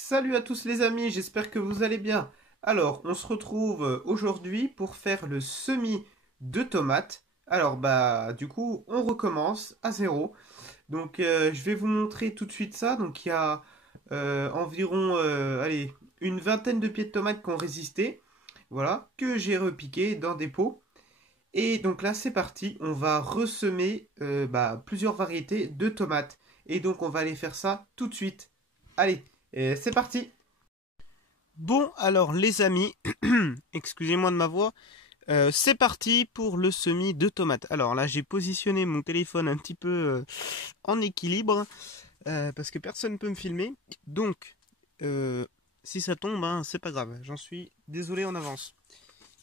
Salut à tous les amis, j'espère que vous allez bien. Alors, on se retrouve aujourd'hui pour faire le semis de tomates. Alors, du coup, on recommence à zéro. Donc, je vais vous montrer tout de suite ça. Donc, il y a environ, allez, une vingtaine de pieds de tomates qui ont résisté. Voilà, que j'ai repiqué dans des pots. Et donc là, c'est parti. On va ressemer plusieurs variétés de tomates. Et donc, on va aller faire ça tout de suite. Allez, c'est parti. Bon, alors les amis, excusez-moi de ma voix, c'est parti pour le semis de tomates. Alors là, j'ai positionné mon téléphone un petit peu en équilibre parce que personne ne peut me filmer. Donc, si ça tombe, hein, c'est pas grave, j'en suis désolé en avance.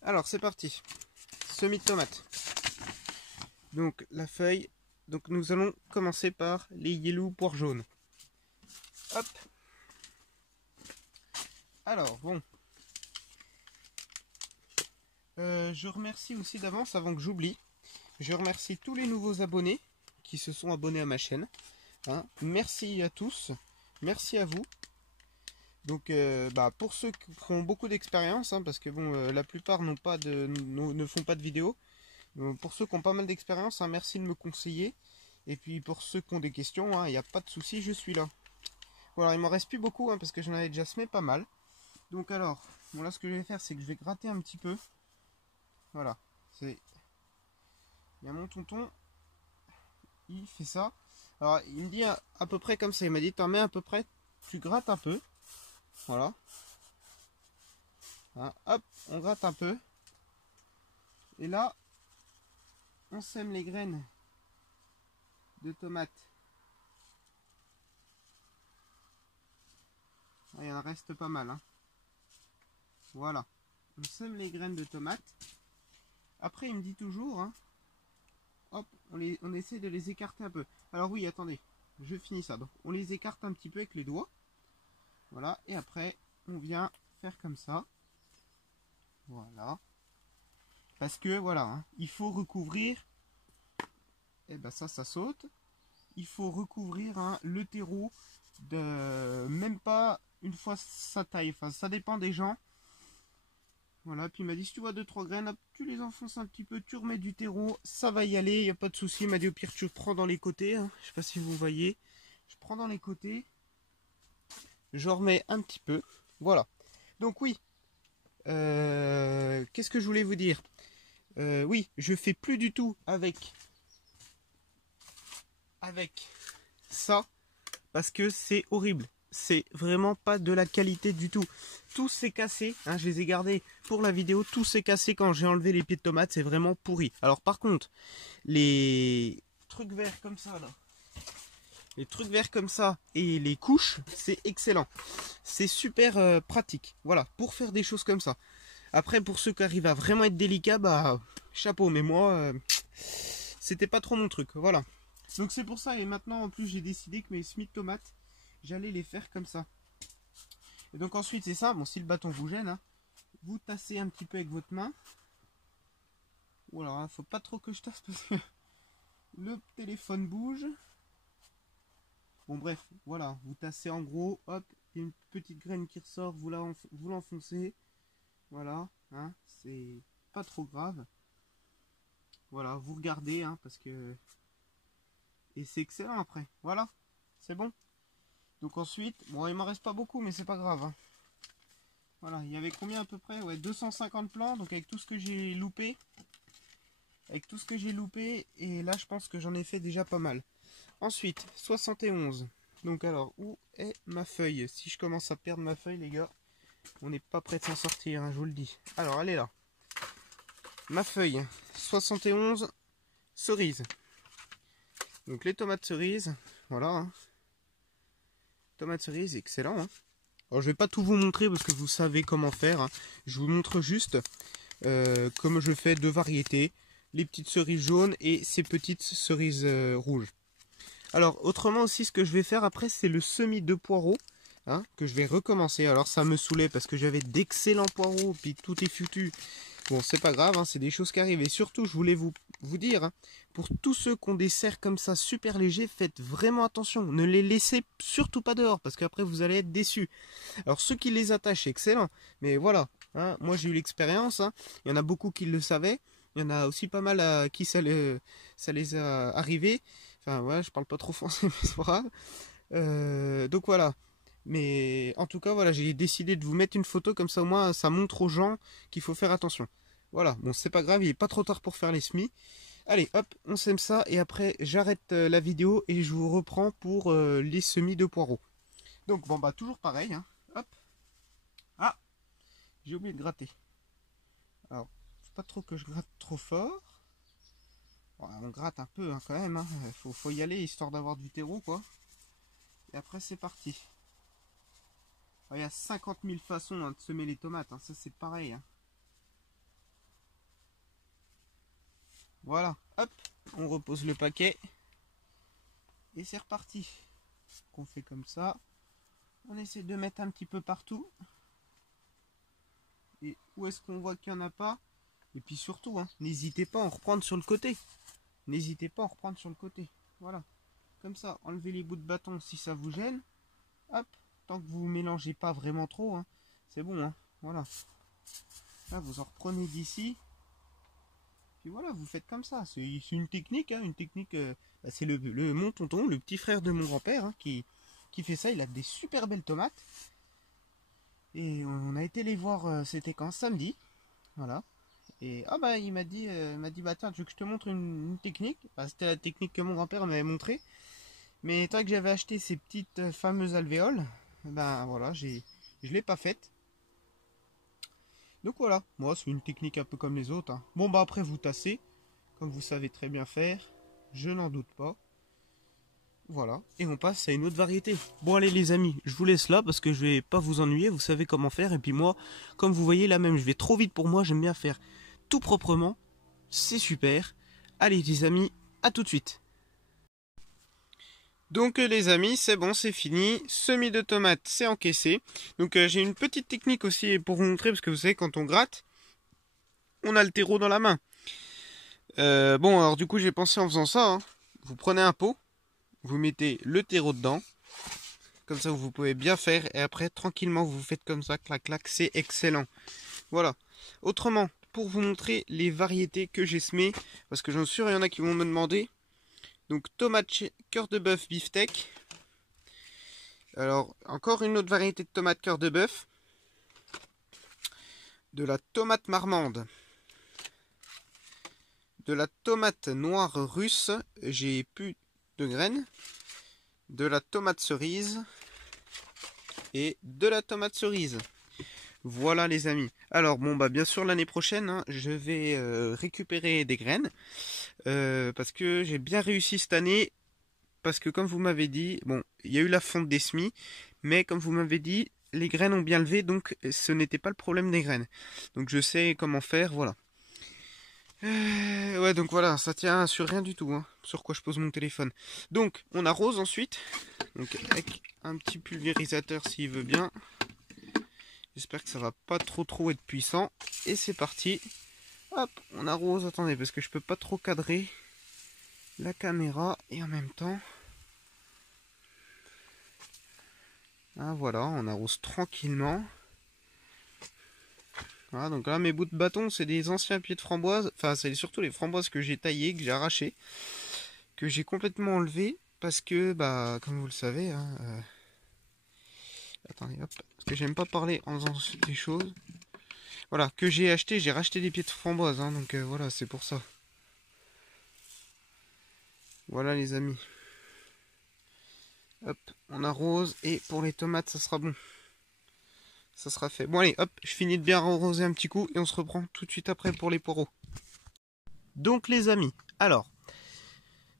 Alors, c'est parti. Semis de tomates. Donc, la feuille. Donc, nous allons commencer par les yellow poires jaunes. Hop. Alors, bon. Je remercie aussi d'avance, avant que j'oublie, je remercie tous les nouveaux abonnés qui se sont abonnés à ma chaîne. Hein. Merci à tous, merci à vous. Donc pour ceux qui ont beaucoup d'expérience, hein, parce que bon, la plupart ne font pas de vidéos. Pour ceux qui ont pas mal d'expérience, hein, merci de me conseiller. Et puis pour ceux qui ont des questions, il n'y a pas de souci, je suis là. Voilà, il m'en reste plus beaucoup, hein, parce que j'en avais déjà semé pas mal. Donc alors, bon, là ce que je vais faire, c'est que je vais gratter un petit peu. Voilà, c'est... Il y a mon tonton, il fait ça. Alors, il me dit à peu près comme ça. Il m'a dit, t'en mets à peu près, tu grattes un peu. Voilà. Hein, hop, on gratte un peu. Et là, on sème les graines de tomates. Il en reste pas mal. Hein. Voilà. On sème les graines de tomates. Après, il me dit toujours... Hein, hop, on essaie de les écarter un peu. Alors oui, attendez, je finis ça. Donc on les écarte un petit peu avec les doigts. Voilà, et après on vient faire comme ça. Voilà. Parce que voilà, hein, il faut recouvrir. Et ben ça saute. Il faut recouvrir hein, le terreau de même pas une fois sa taille. Enfin, ça dépend des gens. Voilà, puis il m'a dit si tu vois 2-3 graines, hop, tu les enfonces un petit peu, tu remets du terreau, ça va y aller, il n'y a pas de souci. Il m'a dit au pire tu prends dans les côtés, hein. Je sais pas si vous voyez, je prends dans les côtés, je remets un petit peu, voilà. Donc oui, qu'est-ce que je voulais vous dire? Oui, je fais plus du tout avec ça, parce que c'est horrible. C'est vraiment pas de la qualité du tout. Tout s'est cassé, hein, je les ai gardés pour la vidéo, tout s'est cassé quand j'ai enlevé les pieds de tomates, c'est vraiment pourri. Alors par contre, les trucs verts comme ça là, les trucs verts comme ça et les couches, c'est excellent. C'est super pratique, voilà, pour faire des choses comme ça. Après pour ceux qui arrivent à vraiment être délicats, bah chapeau, mais moi, c'était pas trop mon truc, voilà. Donc c'est pour ça, et maintenant en plus j'ai décidé que mes semis de tomates, j'allais les faire comme ça. Et donc ensuite c'est ça, bon si le bâton vous gêne, hein, vous tassez un petit peu avec votre main. Ou alors hein, faut pas trop que je tasse parce que le téléphone bouge. Bon bref, voilà, vous tassez en gros, hop, il y a une petite graine qui ressort, vous l'enfoncez. Voilà, hein, c'est pas trop grave. Voilà, vous regardez, hein, parce que... Et c'est excellent après, voilà, c'est bon. Donc ensuite, bon il m'en reste pas beaucoup mais c'est pas grave. Hein. Voilà, il y avait combien à peu près? Ouais, 250 plants, donc avec tout ce que j'ai loupé. Avec tout ce que j'ai loupé, et là je pense que j'en ai fait déjà pas mal. Ensuite, 71. Donc alors, où est ma feuille? Si je commence à perdre ma feuille les gars, on n'est pas prêt de s'en sortir, hein, je vous le dis. Alors, elle est là. Ma feuille, 71 cerises. Donc les tomates cerises, voilà. Hein. Tomates cerises, excellent. Hein. Alors je vais pas tout vous montrer parce que vous savez comment faire. Hein. Je vous montre juste comme je fais deux variétés. Les petites cerises jaunes et ces petites cerises rouges. Alors autrement aussi ce que je vais faire après c'est le semis de poireaux. Hein, que je vais recommencer. Alors ça me saoulait parce que j'avais d'excellents poireaux. Puis tout est foutu. Bon, c'est pas grave, hein, c'est des choses qui arrivent. Et surtout, je voulais vous dire, hein, pour tous ceux qui ont des serres comme ça super légers, faites vraiment attention. Ne les laissez surtout pas dehors, parce qu'après vous allez être déçus. Alors ceux qui les attachent, excellent. Mais voilà, hein, moi j'ai eu l'expérience. Hein. Il y en a beaucoup qui le savaient. Il y en a aussi pas mal à qui ça les a arrivés. Enfin, ouais, je parle pas trop français, mais c'est pas grave. Donc voilà. Mais en tout cas, voilà, j'ai décidé de vous mettre une photo comme ça, au moins ça montre aux gens qu'il faut faire attention. Voilà, bon, c'est pas grave, il est pas trop tard pour faire les semis. Allez, hop, on sème ça et après j'arrête la vidéo et je vous reprends pour les semis de poireaux. Donc bon bah toujours pareil, hein. Hop. Ah, j'ai oublié de gratter. Alors, faut pas trop que je gratte trop fort. Bon, on gratte un peu hein, quand même, hein. Faut y aller histoire d'avoir du terreau quoi. Et après c'est parti. Il y a 50 000 façons hein, de semer les tomates, hein. Ça c'est pareil. Hein. Voilà, hop, on repose le paquet. Et c'est reparti. On fait comme ça. On essaie de mettre un petit peu partout. Et où est-ce qu'on voit qu'il n'y en a pas? Et puis surtout, hein, n'hésitez pas à en reprendre sur le côté. N'hésitez pas à en reprendre sur le côté. Voilà. Comme ça, enlevez les bouts de bâton si ça vous gêne. Hop, tant que vous ne mélangez pas vraiment trop, hein, c'est bon. Hein, voilà. Là, vous en reprenez d'ici. Puis voilà, vous faites comme ça. C'est une technique. Hein, une technique. Bah, c'est mon tonton, le petit frère de mon grand-père, hein, qui fait ça. Il a des super belles tomates. Et on a été les voir, c'était quand? Samedi. Voilà. Et ah bah il m'a dit bah tiens, tu veux que je te montre une technique? Bah, c'était la technique que mon grand-père m'avait montré. Mais étant que j'avais acheté ces petites fameuses alvéoles, ben voilà, je l'ai pas faite. Donc voilà, moi c'est une technique un peu comme les autres. Hein. Bon bah après vous tassez, comme vous savez très bien faire, je n'en doute pas. Voilà, et on passe à une autre variété. Bon allez les amis, je vous laisse là parce que je vais pas vous ennuyer, vous savez comment faire. Et puis moi, comme vous voyez là même, je vais trop vite pour moi, j'aime bien faire tout proprement. C'est super. Allez les amis, à tout de suite. Donc les amis, c'est bon, c'est fini. Semis de tomates, c'est encaissé. Donc j'ai une petite technique aussi pour vous montrer, parce que vous savez, quand on gratte, on a le terreau dans la main. Bon, alors du coup, j'ai pensé en faisant ça. Hein. Vous prenez un pot, vous mettez le terreau dedans. Comme ça, vous pouvez bien faire. Et après, tranquillement, vous faites comme ça, clac, clac, c'est excellent. Voilà. Autrement, pour vous montrer les variétés que j'ai semées, parce que j'en suis sûr, il y en a qui vont me demander. Donc, tomate cœur de bœuf beefsteak. Alors, encore une autre variété de tomate cœur de bœuf. De la tomate marmande. De la tomate noire russe. J'ai plus de graines. De la tomate cerise. Et de la tomate cerise. Voilà les amis. Alors bon bah bien sûr l'année prochaine hein, je vais récupérer des graines parce que j'ai bien réussi cette année parce que comme vous m'avez dit, bon il y a eu la fonte des semis mais comme vous m'avez dit les graines ont bien levé donc ce n'était pas le problème des graines. Donc je sais comment faire, voilà. Ouais donc voilà, ça tient sur rien du tout hein, sur quoi je pose mon téléphone. Donc on arrose ensuite donc avec un petit pulvérisateur s'il veut bien. J'espère que ça va pas trop être puissant. Et c'est parti. Hop, on arrose. Attendez, parce que je peux pas trop cadrer la caméra. Et en même temps... Ah voilà, on arrose tranquillement. Voilà, donc là mes bouts de bâton, c'est des anciens pieds de framboise. Enfin, c'est surtout les framboises que j'ai taillées, que j'ai arrachées. Que j'ai complètement enlevées. Parce que, bah, comme vous le savez... Hein, Attendez, hop. Parce que j'aime pas parler en faisant des choses. Voilà, que j'ai acheté, j'ai racheté des pieds de framboise, hein, donc voilà, c'est pour ça. Voilà les amis. Hop, on arrose et pour les tomates, ça sera bon. Ça sera fait. Bon allez, hop, je finis de bien arroser un petit coup et on se reprend tout de suite après pour les poireaux. Donc les amis, alors,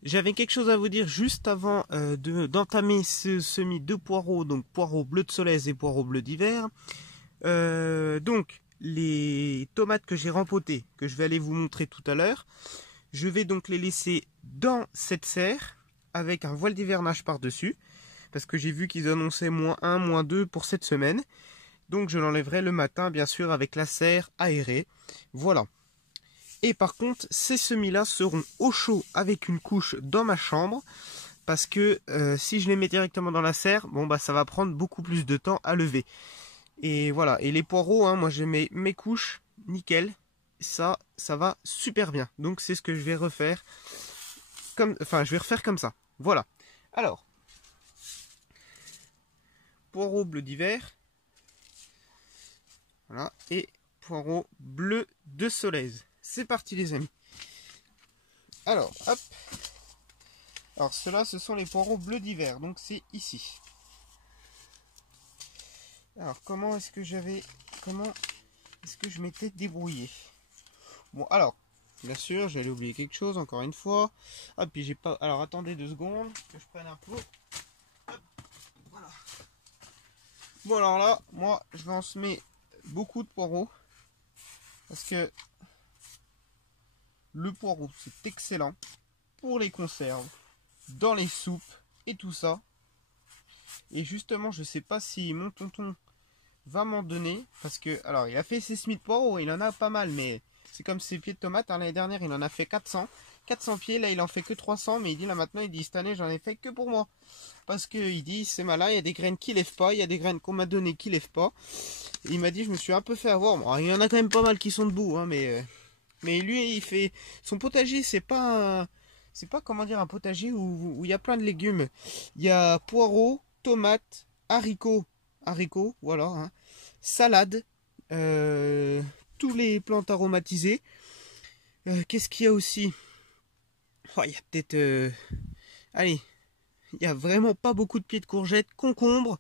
j'avais quelque chose à vous dire juste avant d'entamer ce semis de poireaux, donc poireaux bleu de Solèze et poireaux bleu d'hiver. Donc, les tomates que j'ai rempotées, que je vais aller vous montrer tout à l'heure, je vais donc les laisser dans cette serre avec un voile d'hivernage par-dessus, parce que j'ai vu qu'ils annonçaient -1, -2 pour cette semaine. Donc je l'enlèverai le matin, bien sûr, avec la serre aérée. Voilà. Et par contre, ces semis-là seront au chaud avec une couche dans ma chambre. Parce que si je les mets directement dans la serre, bon bah ça va prendre beaucoup plus de temps à lever. Et voilà. Et les poireaux, hein, moi je mets mes couches, nickel. Ça va super bien. Donc c'est ce que je vais refaire. Je vais refaire comme ça. Voilà. Alors, poireaux bleu d'hiver. Voilà. Et poireaux bleu de Solèze. C'est parti les amis. Alors, hop. Alors ceux-là, ce sont les poireaux bleus d'hiver. Donc c'est ici. Alors comment est-ce que je m'étais débrouillé? Bon alors, bien sûr, j'allais oublier quelque chose encore une fois. Ah puis j'ai pas. Alors attendez 2 secondes que je prenne un pot. Hop, voilà. Bon alors là, moi je vais en semer beaucoup de poireaux parce que le poireau c'est excellent pour les conserves, dans les soupes et tout ça. Et justement, je sais pas si mon tonton va m'en donner parce que alors il a fait ses semis de poireaux, il en a pas mal, mais c'est comme ses pieds de tomates, hein. L'année dernière il en a fait 400 pieds, là il en fait que 300, mais il dit là maintenant, il dit cette année j'en ai fait que pour moi parce que il dit c'est malin, il y a des graines qui lèvent pas, il y a des graines qu'on m'a donné qui lèvent pas. Et il m'a dit je me suis un peu fait avoir. Bon, il y en a quand même pas mal qui sont debout, hein, mais lui il fait son potager, c'est pas comment dire un potager où il y a plein de légumes. Il y a poireaux, tomates, haricots, voilà, hein, salade, tous les plantes aromatisées. Qu'est-ce qu'il y a aussi? Oh, il y a peut-être... allez, il y a vraiment pas beaucoup de pieds de courgettes, concombres.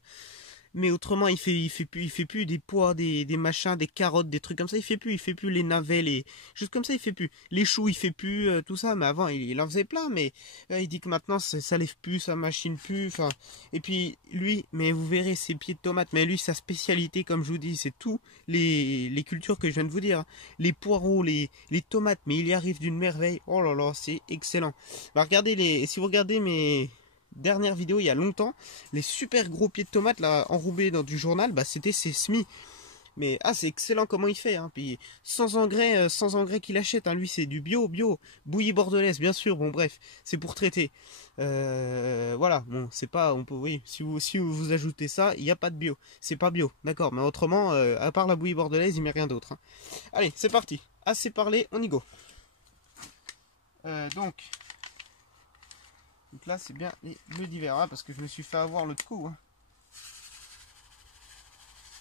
Mais autrement, il fait plus des pois, des machins, des carottes, des trucs comme ça. Il fait plus les navets, les choses comme ça. Il fait plus les choux, il fait plus tout ça. Mais avant, il en faisait plein. Mais il dit que maintenant, ça lève plus, ça machine plus. Enfin, et puis lui, mais vous verrez ses pieds de tomates. Mais lui, sa spécialité, comme je vous dis, c'est tout les cultures que je viens de vous dire. Hein. Les poireaux, les tomates. Mais il y arrive d'une merveille. Oh là là, c'est excellent. Bah, regardez si vous regardez mes dernière vidéo il y a longtemps, les super gros pieds de tomates là enrobés dans du journal, bah c'était ses semis. Mais c'est excellent comment il fait, hein. Puis sans engrais qu'il achète, hein. Lui c'est du bio, bouillie bordelaise bien sûr. Bon bref, c'est pour traiter. Voilà, bon c'est pas, on peut, oui, si vous ajoutez ça, il n'y a pas de bio, c'est pas bio, d'accord. Mais autrement, à part la bouillie bordelaise, il met rien d'autre. Hein. Allez, c'est parti. Assez parlé, on y go. Donc là, c'est bien les bleus d'hiver, hein, parce que je me suis fait avoir l'autre coup. Hein.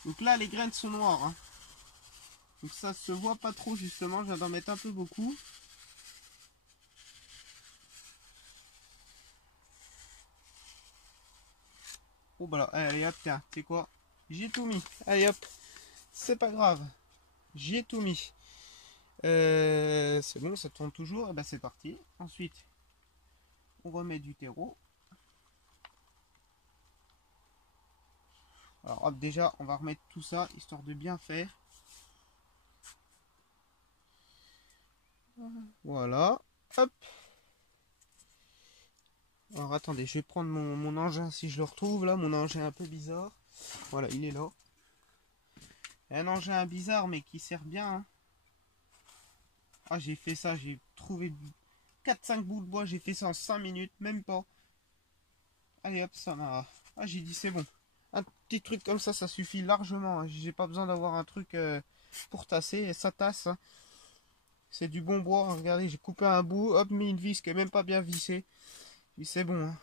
Donc là, les graines sont noires. Hein. Donc ça se voit pas trop, justement. Je viens d'en mettre un peu beaucoup. Oh bah là, allez hop, tiens, tu sais quoi? J'ai tout mis. Allez hop, c'est pas grave. J'ai tout mis. C'est bon, ça tourne toujours. Et ben c'est parti. Ensuite, on remet du terreau. Alors hop, déjà on va remettre tout ça histoire de bien faire. Voilà, hop. Alors attendez, je vais prendre mon engin si je le retrouve là, mon engin un peu bizarre. Voilà, il est là. Un engin bizarre mais qui sert bien. Hein. Ah j'ai fait ça, j'ai trouvé 4-5 bouts de bois, j'ai fait ça en 5 minutes, même pas. Allez hop, ça m'a... Ah j'ai dit c'est bon. Un petit truc comme ça suffit largement. Hein. J'ai pas besoin d'avoir un truc pour tasser, et ça tasse. Hein. C'est du bon bois, hein. Regardez, j'ai coupé un bout, hop, mis une vis qui est même pas bien vissée. Puis c'est bon. Hein.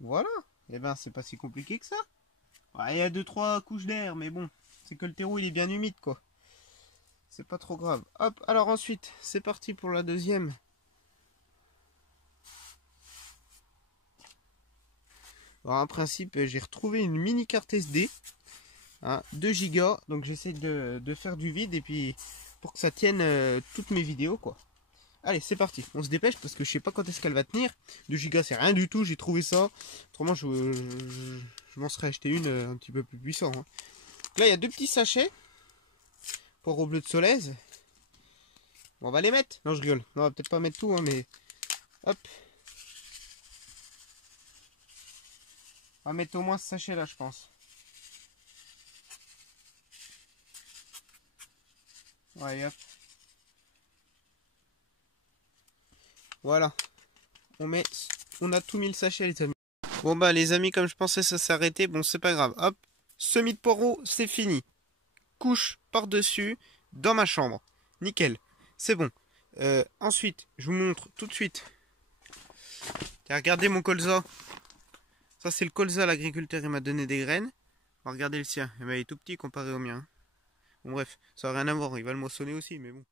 Voilà. Et ben c'est pas si compliqué que ça. Ouais, il y a 2-3 couches d'air, mais bon, c'est que le terreau il est bien humide quoi. C'est pas trop grave. Hop, alors ensuite, c'est parti pour la deuxième. Alors en principe, j'ai retrouvé une mini carte SD. Hein, 2 Go, donc j'essaie de faire du vide et puis pour que ça tienne toutes mes vidéos quoi. Allez, c'est parti, on se dépêche parce que je sais pas quand est-ce qu'elle va tenir. 2 Go c'est rien du tout, j'ai trouvé ça. Autrement je m'en serais acheté une un petit peu plus puissant. Hein. Là il y a 2 petits sachets pour au bleu de Solèze. Bon, on va les mettre. Non je rigole, non, on va peut-être pas mettre tout hein, mais hop. On va mettre au moins ce sachet là, je pense. Ouais, hop. Voilà. On a tout mis le sachet, les amis. Bon bah les amis, comme je pensais ça s'est arrêté, bon c'est pas grave. Hop, semis de poireaux, c'est fini. Couche par-dessus dans ma chambre. Nickel, c'est bon. Ensuite, je vous montre tout de suite. Tiens, regardez mon colza. Ça c'est le colza, l'agriculteur il m'a donné des graines. On va regarder le sien, il est tout petit comparé au mien. Bon bref, ça n'a rien à voir, il va le moissonner aussi, mais bon.